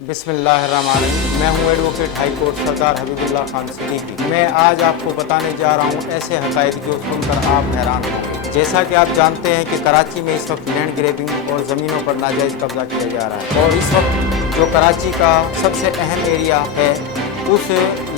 बिस्मिल्लाहिर्रहमानिर्रहीम। मैं हूँ एडवोकेट हाई कोर्ट सरदार हबीबुल्लाह खान सिद्दीकी। मैं आज आपको बताने जा रहा हूँ ऐसे हक़ाइक़ जो सुनकर आप हैरान होंगे। जैसा कि आप जानते हैं कि कराची में इस वक्त लैंड ग्रैबिंग और ज़मीनों पर नाजायज़ कब्जा किया जा रहा है, और इस वक्त जो कराची का सबसे अहम एरिया है उस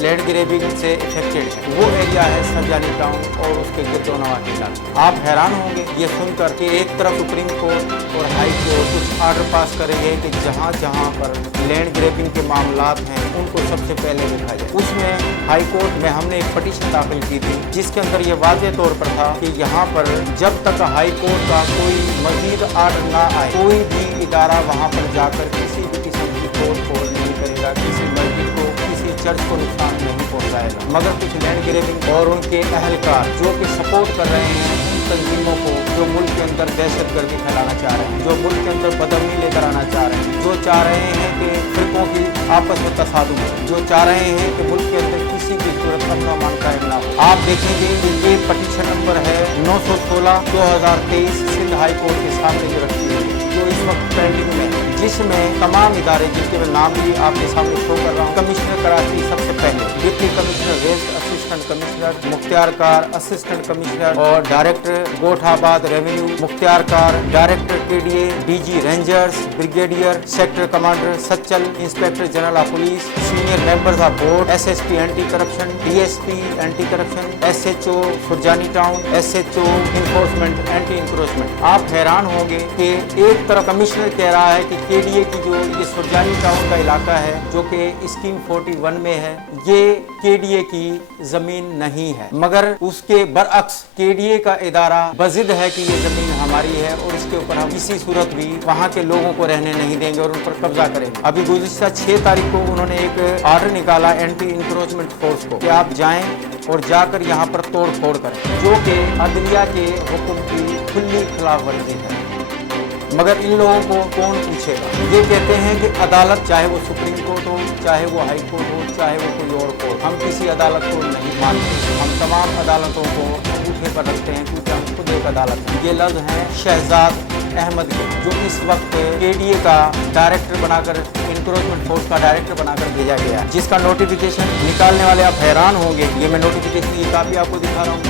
लैंड ग्रैबिंग से इफेक्टेड है, वो एरिया है सरजानी टाउन और उसके गिरदोनवा के इलाके। आप हैरान होंगे ये सुनकर कि एक तरफ सुप्रीम कोर्ट और हाई कोर्ट कुछ आर्डर पास करेंगे कि जहाँ जहाँ पर लैंड ग्रैबिंग के मामलात हैं उनको सबसे पहले देखा जाए। उसमें हाई कोर्ट में हमने एक पटिशन दाखिल की थी जिसके अंदर ये वाज़ेह तौर पर था कि यहाँ पर जब तक हाई कोर्ट का कोई मज़ीद आर्डर ना आए, कोई भी इदारा वहाँ पर जाकर किसी भी किस्म की तोड़ फोड़ नहीं करेगा, किसी मस्जिद को, किसी चर्च को नुकसान नहीं पहुँचाएगा। मगर कुछ लैंड ग्रैबिंग और उनके अहलकार जो कि सपोर्ट कर रहे हैं उन तंजीमों को जो मुल्क के अंदर दहशतगर्दी फैलाना चाह रहे हैं, जो मुल्क के अंदर बदअमनी लेकर आना चाह रहे हैं, जो चाह रहे हैं कि फिरकों की आपस में तसादुम हो, जो चाह रहे हैं कि मुल्क के अंदर किसी की सूरत अमन व अमान कायम ना हो। आप देखेंगे कि ये पटिशन नंबर है 916/2023 सिंध हाई कोर्ट के सामने जो रखी हुई है, जो इस वक्त पेंडिंग में, जिसमें तमाम इदारे जिनके मैं नाम भी आपके सामने शो कर रहा हूँ। कमिश्नर कराची सबसे पहले, deputy commissioner west, assistant commissioner मुख्तियारकार, असिस्टेंट कमिश्नर और डायरेक्टर गोठाबाद रेवेन्यू मुख्तियारकार, director KDA, DG rangers, brigadier, sector commander Sachal, inspector general of police, senior members of board, SSP anti corruption, DSP anti corruption, SHO Surjani town, SHO enforcement anti encroachment. आप हैरान होंगे कि एक तरफ commissioner कह रहा है कि केडीए की जो ये सुरजानी टाउन का इलाका है जो कि स्कीम 41 में है, ये केडीए की जमीन नहीं है, मगर उसके बरअक्स केडीए का इदारा बजिद है कि ये जमीन हमारी है और इसके ऊपर हम किसी सूरत भी वहाँ के लोगों को रहने नहीं देंगे और उन पर कब्जा करेंगे। अभी गुज़िश्ता 6 तारीख को उन्होंने एक आर्डर निकाला एंटी इंक्रोचमेंट फोर्स को कि आप जाएं और जाकर यहाँ पर तोड़ फोड़ करें, जो कि अदलिया के हुक्म की खुली खिलाफ वर्जी है। मगर इन लोगों को कौन पूछेगा? ये कहते हैं कि अदालत, चाहे वो सुप्रीम कोर्ट हो, चाहे वो हाई कोर्ट हो, चाहे वो कोई और कोर्ट, हम किसी अदालत को नहीं मानते। हम तमाम अदालतों को अंगूठे पर रखते हैं क्योंकि हम खुद एक अदालत हैं। ये लफ्ज़ हैं शहजाद अहमद के, जो इस वक्त केडीए का डायरेक्टर बनाकर, इंक्रोचमेंट फोर्स का डायरेक्टर बनाकर भेजा गया है, जिसका नोटिफिकेशन निकालने वाले आप हैरान होंगे। ये मैं नोटिफिकेशन की कापी आपको दिखा रहा हूँ,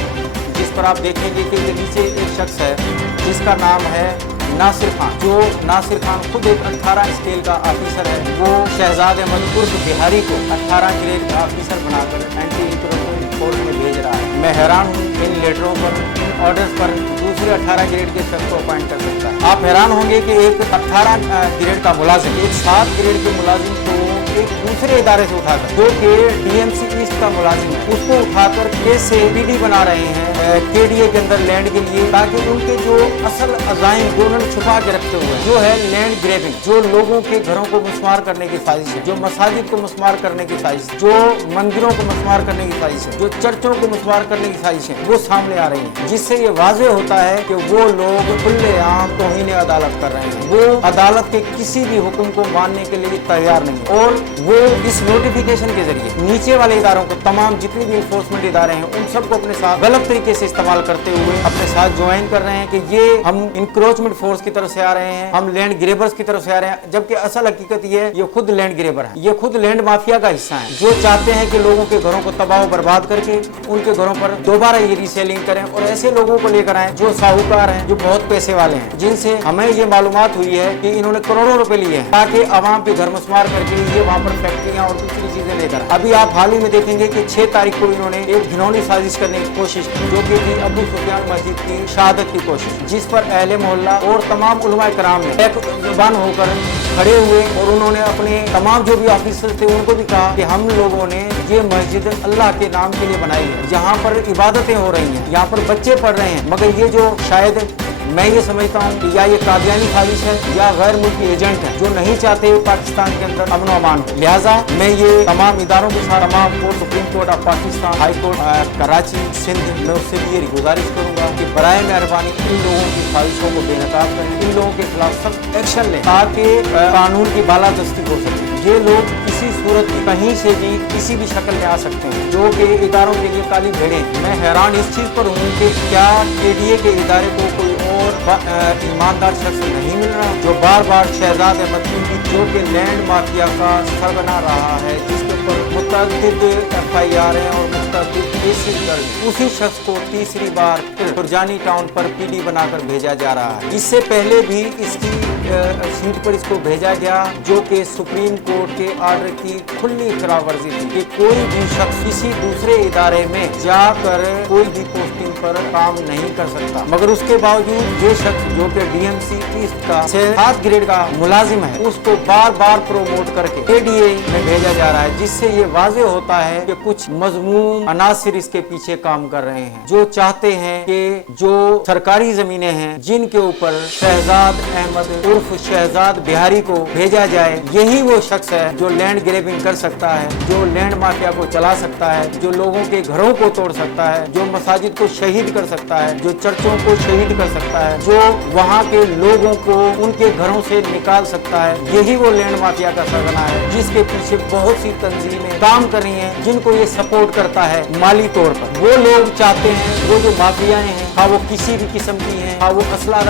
जिस पर आप देखेंगे कि ये नीचे एक शख्स है जिसका नाम है नासिर खान, जो नासिर खान खुद एक 18 स्केल का ऑफिसर है। वो शहजाद अहमद उर्फ बिहारी को 18 ग्रेड का ऑफिसर बनाकर एंटी इंक्रोचमेंट फोर्स में भेज रहा है। मैं हैरान हूँ इन लेटरों पर, इन ऑर्डर्स पर दूसरे 18 ग्रेड के शख्स को अपॉइंट कर सकता है। आप हैरान होंगे कि एक 18 ग्रेड का मुलाजिम एक 7 ग्रेड के मुलाजिम को एक दूसरे इदारे से उठाकर, जो कि डीएमसी ईस्ट का मुलाजिम है, उसको उठाकर केस से पीडी बना रहे हैं केडीए के अंदर लैंड के लिए, ताकि उनके जो असल अज़ाइम जो उन्होंने छुपा के रखते हुए जो है लैंड ग्रैबिंग, जो लोगों के घरों को मुस्मार करने की साजिश है, जो मसाजिद को मुस्मार करने की साजिश, जो मंदिरों को मुस्मार करने की साजिश है, जो चर्चों को मुस्मार करने की साजिश है, वो सामने आ रही है। जिससे ये वाज़ेह होता है कि वो लोग खुलेआम तौहीन अदालत कर रहे हैं, वो अदालत के किसी भी हुक्म को मानने के लिए तैयार नहीं है। और वो इस नोटिफिकेशन के जरिए नीचे वाले इदारों को, तमाम जितने भी इन्फोर्समेंट इदारे हैं, उन सबको अपने साथ गलत तरीके से इस्तेमाल करते हुए अपने साथ ज्वाइन कर रहे हैं कि ये हम इंक्रोचमेंट फोर्स की तरफ से आ रहे हैं, हम लैंड ग्रेबर्स की तरफ से आ रहे हैं, जबकि असल हकीकत ये है ये खुद लैंड ग्रेबर है, ये खुद लैंड माफिया का हिस्सा है, जो चाहते हैं कि लोगों के घरों को तबाह बर्बाद करके उनके घरों पर दोबारा ये रीसेलिंग करें और ऐसे लोगों को लेकर आए जो साहूकार हैं, जो बहुत पैसे वाले हैं, जिनसे हमें ये मालूमात हुई है कि इन्होंने करोड़ों रुपए लिए हैं ताकि आवाम के घर मुस्मार करके ये वहाँ पर फैक्ट्रियाँ और दूसरी चीजें लेकर। अभी आप हाल ही में देखेंगे कि 6 तारीख को इन्होंने एक घिनौनी साजिश करने की कोशिश की, जो कि थी अबू सुफियान मस्जिद की शहादत की कोशिश, जिस पर अहले मोहल्ला और तमाम उलमा कराम ने एक जुबान होकर खड़े हुए और उन्होंने अपने तमाम जो भी ऑफिसर थे उनको भी कहा कि हम लोगों ने ये मस्जिद अल्लाह के नाम के लिए बनाई है, यहाँ पर इबादतें हो रही हैं, यहाँ पर बच्चे पढ़ रहे हैं, मगर ये जो शायद मैं ये समझता हूँ कि या ये कादियानी साजिश है या गैर मुल्की एजेंट है जो नहीं चाहते पाकिस्तान के अंदर अमन अमान। लिहाजा मैं ये तमाम इदारों के साथ, तमाम court, supreme court of Pakistan, high court Karachi, Sindh, मैं उससे भी ये गुजारिश करूँगा कि बराए मेहरबानी इन लोगों की साजिशों को बेनकाब करें, इन लोगों के खिलाफ सख्त एक्शन लें ताकि कानून की बालादस्ती हो सके। ये लोग किसी सूरत की कहीं से भी किसी भी शक्ल में आ सकते हैं, जो कि इदारों के लिए काली भेड़ें। मैं हैरान इस चीज़ पर हूँ कि क्या केडीए के इदारे को कोई और ईमानदार शख्स नहीं मिल रहा जो बार बार शहजाद अहमद की जो कि लैंड माफिया का सरगना रहा है, जिसके ऊपर मुतअद्दिद FIR है और मुतअद्दिद केसेस दर्ज। उसी शख्स को तीसरी बार फुरजानी टाउन पर PD बनाकर भेजा जा रहा है। इससे पहले भी इसकी सीट पर इसको भेजा गया, जो कि सुप्रीम कोर्ट के ऑर्डर की खुली खिलाफवर्जी थी कि कोई भी शख्स किसी दूसरे इदारे में जाकर कोई भी पोस्टिंग पर काम नहीं कर सकता। मगर उसके बावजूद ये शख्स जो कि DMC ईस्ट का 7 ग्रेड का मुलाजिम है, उसको बार बार प्रोमोट करके ADA में भेजा जा रहा है, जिससे ये वाज़ेह होता है कि कुछ मज़मूम अनासिर इसके पीछे काम कर रहे हैं, जो चाहते हैं कि जो सरकारी जमीनें हैं जिनके ऊपर शहजाद अहमद उर्फ शहजाद बिहारी को भेजा जाए, यही वो शख्स है जो लैंड ग्रेबिंग कर सकता है, जो लैंड माफिया को चला सकता है, जो लोगों के घरों को तोड़ सकता है, जो मसाजिद को शहीद कर सकता है, जो चर्चों को शहीद कर सकता है, जो वहाँ के लोगों को उनके घरों से निकाल सकता है। यही वो लैंड माफिया का सरगना है, जिसके पीछे बहुत सी तंजीमें काम कर रही हैं, जिनको ये सपोर्ट करता है माली तौर पर। वो लोग चाहते हैं, वो जो माफियाएं हैं, हाँ वो किसी भी किस्म की हैं, हाँ वो असला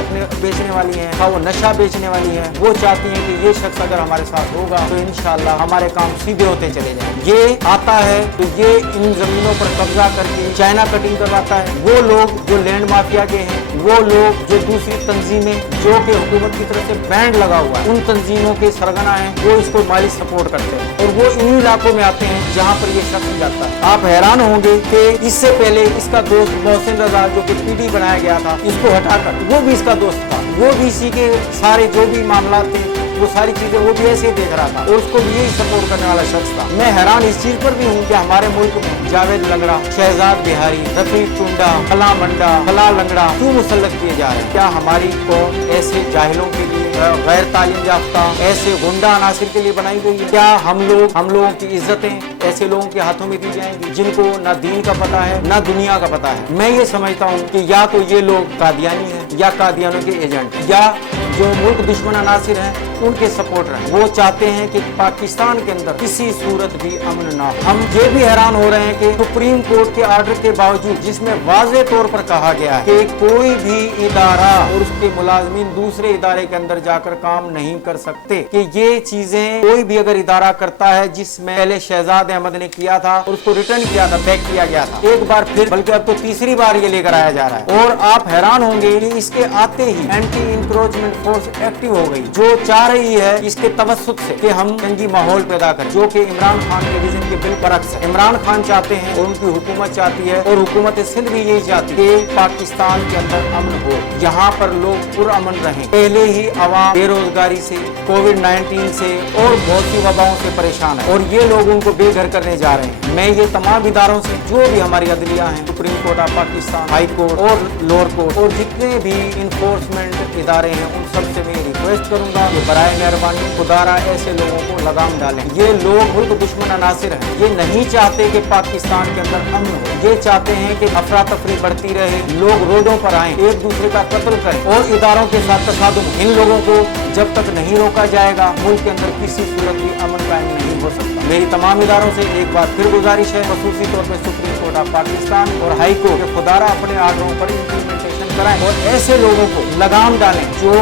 बेचने वाली हैं, हाँ वो नशा बेचने वाली हैं, वो चाहती हैं कि ये शख्स अगर हमारे साथ होगा तो इंशाअल्लाह हमारे काम सीधे होते चले जाएंगे। ये आता है तो ये इन जमीनों पर कब्जा करके चाइना कटिंग करवाता है। वो लोग जो लैंड माफिया के हैं, वो लोग जो दूसरी तंजीमें जो कि हुकूमत की तरफ से बैंड लगा हुआ है, उन तंजीमों के सरगना है, वो इसको माली सपोर्ट करते हैं और वो इन्हीं इलाकों में आते हैं जहाँ पर ये शख्स जाता है। आप हैरान होंगे कि इससे पहले इसका दोस्त मोहसिन रजा जो कि PD बनाया गया था, इसको हटाकर वो भी इसका दोस्त था, वो भी इसी के सारे जो भी मामला थे वो सारी चीजें वो भी ऐसे ही देख रहा था और उसको भी यही सपोर्ट करने वाला शख्स था। मैं हैरान इस चीज पर भी हूँ कि हमारे मुल्क में जावेद लंगड़ा, शहजाद बिहारी, रफीक टुंडा, फला मंडा, फला लंगड़ा क्यों मुसल्लत किए जा रहे हैं? क्या हमारी कौम ऐसे जाहिलों के लिए, गैर तालीम याफ्ता, ऐसे गुंडा अनासिर के लिए बनाई गई है? क्या हम लोगों की इज्जतें ऐसे लोगों के हाथों में दी जाएंगी जिनको ना दीन का पता है ना दुनिया का पता है? मैं ये समझता हूँ कि या तो ये लोग कादियानी हैं या कादियानों के एजेंट, या जो मुल्क दुश्मन अनासिर हैं उनके सपोर्टर हैं। वो चाहते हैं कि पाकिस्तान के अंदर किसी सूरत भी अमन ना हो। हम ये भी हैरान हो रहे हैं कि सुप्रीम कोर्ट के ऑर्डर के बावजूद, जिसमें वाज़ेह तौर पर कहा गया है कि कोई भी इदारा और उसके मुलाजमीन दूसरे इदारे के अंदर जाकर काम नहीं कर सकते, कि ये चीजें कोई भी अगर इदारा करता है, जिसमें पहले शहजाद अहमद ने किया था और उसको रिटर्न किया था, बैक किया गया था, एक बार फिर, बल्कि अब तो तीसरी बार ये लेकर आया जा रहा है। और आप हैरान होंगे कि इसके आते ही एंटी इंक्रोचमेंट फोर्स एक्टिव हो गई, जो चाह रही है इसके तवस्सुत से कि हम जंगी माहौल पैदा करें, जो कि इमरान खान के विजन के बिल्कुल बरक्स है। इमरान खान चाहते हैं और उनकी हुकूमत चाहती है और हुकूमत सिंध भी यही चाहती है कि पाकिस्तान के अंदर अमन हो, यहाँ पर लोग पुरअमन रहें। पहले ही अवाम बेरोजगारी से, कोविड-19 से और बहुत सी वबाओं से परेशान है और ये लोग उनको बेघर करने जा रहे हैं। मैं ये तमाम इदारों से, जो भी हमारी अदलिया हैं, supreme court of Pakistan, high court और लोअर कोर्ट और जितने भी इन्फोर्समेंट इदारे हैं, उन सबसे मैं रिक्वेस्ट करूंगा कि बराए मेहरबानी खुदारा ऐसे लोगों को लगाम डालें। ये लोग मुल्क दुश्मन अनासिर हैं, ये नहीं चाहते कि पाकिस्तान के अंदर अमन हो, ये चाहते हैं कि अफरा तफरी बढ़ती रहे, लोग रोडों पर आए, एक दूसरे का कत्ल करें और इदारों के साथ तसादुम। इन लोगों को जब तक नहीं रोका जाएगा, मुल्क के अंदर किसी सूरत भी अमन कायम नहीं हो सकता। मेरी तमाम इदारों से एक बार फिर गुजारिश है, खसूसी तौर पर सुप्रीम कोर्ट ऑफ पाकिस्तान और हाई कोर्ट के खुदारा अपने आर्डरों पर इम्प्लीमेंटेशन कराएं और ऐसे लोगों को लगाम डालें जो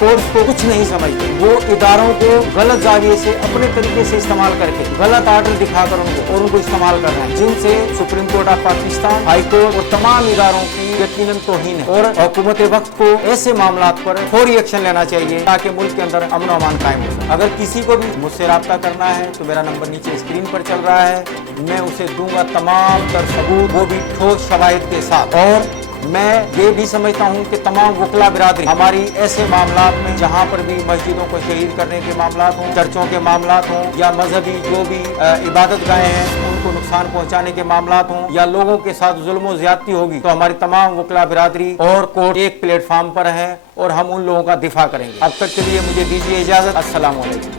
कोर्ट को कुछ नहीं समझते, वो इदारों को गलत जाविये से अपने तरीके से इस्तेमाल करके गलत आर्डर दिखाकर उनको इस्तेमाल कर रहे हैं, जिनसे supreme court of Pakistan, high court और तमाम इदारों की यकीनन तौहीन है। और हुकूमत वक्त को ऐसे मामलात पर फौरी एक्शन लेना चाहिए ताकि मुल्क के अंदर अमन और अमान कायम हो सके। अगर किसी को भी मुझसे राब्ता करना है तो मेरा नंबर नीचे स्क्रीन पर चल रहा है, मैं उसे दूंगा तमाम तर सबूत, वो भी ठोस शवाहिद के साथ। और मैं ये भी समझता हूँ कि तमाम वकला बिरादरी हमारी ऐसे मामलात में, जहाँ पर भी मस्जिदों को शहीद करने के मामलात हों, चर्चों के मामलात हों, या मजहबी जो भी इबादत गाहें हैं उनको नुकसान पहुँचाने के मामलात हों, या लोगों के साथ जुल्म और ज्यादती होगी, तो हमारी तमाम वकला बिरादरी और कोर्ट एक प्लेटफार्म पर है और हम उन लोगों का दिफा करेंगे। अब तक के लिए मुझे दीजिए इजाजत। अस्सलाम वालेकुम।